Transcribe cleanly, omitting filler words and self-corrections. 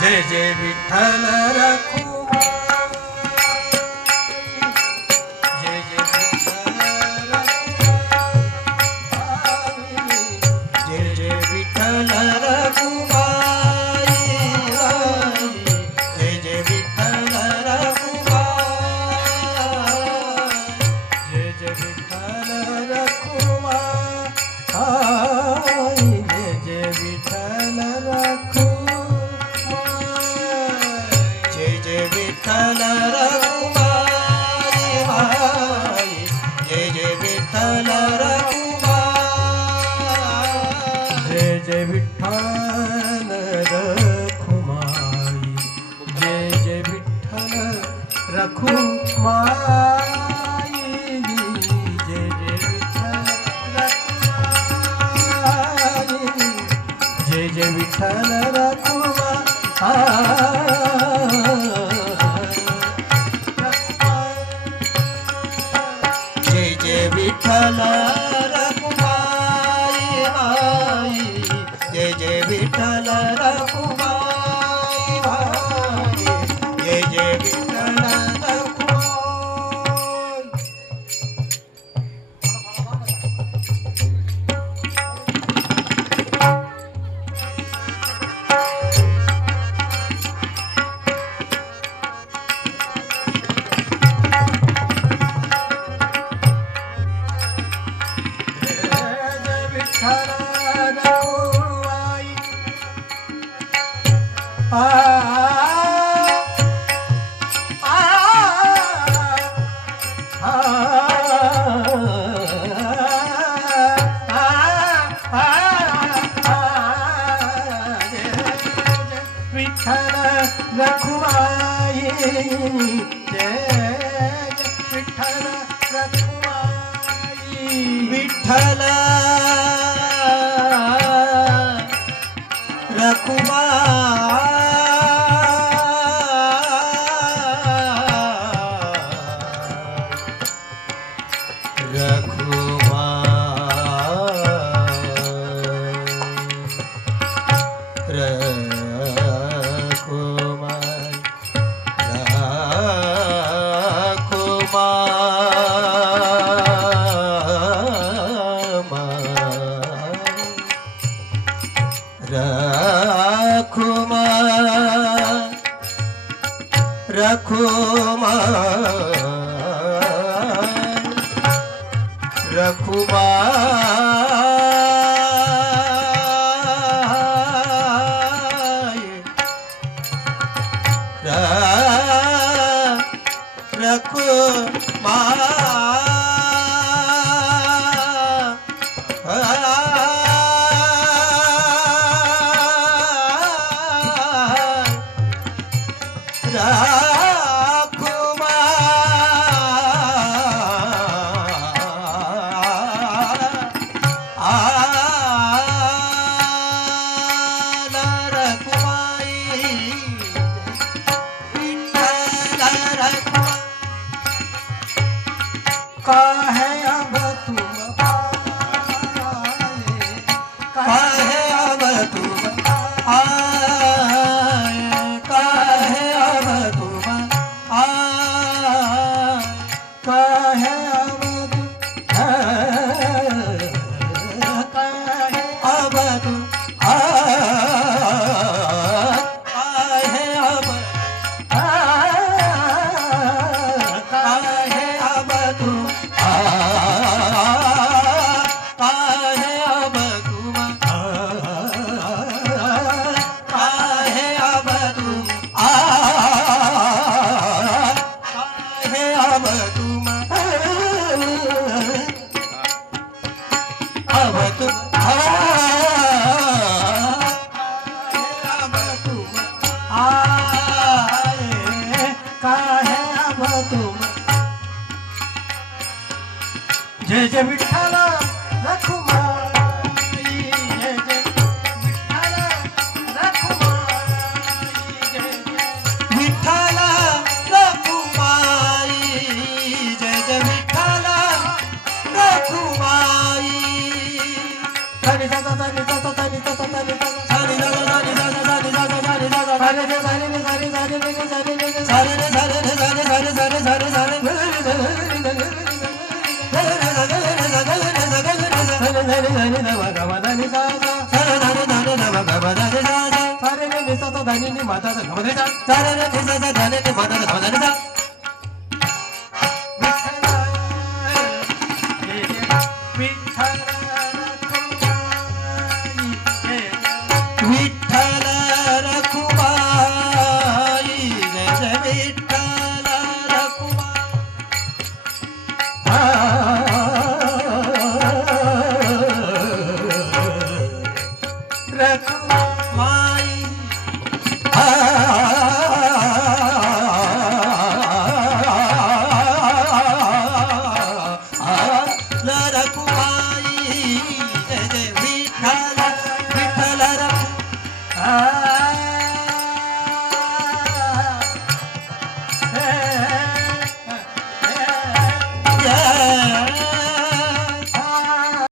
जय जय विठ्ठल रखुमाई, जय जय विठ्ठल रखुमाई, जय जय विठ्ठल रखुमाई, जय जय विठ्ठल रखुमाई, जय जय विठ्ठल रखुमाई, जय जय विठ्ठल रखुमाई, जय जय विठ्ठल रखुमाई, जय जय विठ्ठल रखुमाई, जय जय विठ्ठल रखुमाई, जय जय विठ्ठल रखुमाई, जय जय विठ्ठल रखुमाई, जय जय विठ्ठल रखुमाई, जय जय विठ्ठल रखुमाई, जय जय विठ्ठल रखुमाई, जय जय विठ्ठल विठ्ठल रखुमाई, जय विठ्ठल रखुमाई, विठ्ठल काहे अब तुम आए, काहे अब तुम आए, काहे अब तुम आए, काहे अब तुम काहे अब तुम काहे अब काहे अब तुम काहे अब तुम काहे अब तुम काहे अब तुम अब तुम अब तुम आए, काहे अब तुम जय जय विठ्ठल रखुमाई जय जय विठ्ठल रखुमाई जय जय विठ्ठल रखुमाई जय जय विठ्ठल रखुमाई सानी सा सा सानी सा सा सानी सा सा सानी सा सा सानी सा सा सानी सा सा सानी सा सा सानी सा सा सारे रे सारे रे सारे सारे रे सारे रे सारे रे सारे रे सारे सारे सारे सारे सारे विठ्ठल रखुमाई जय जय विठ्ठल रखुमाई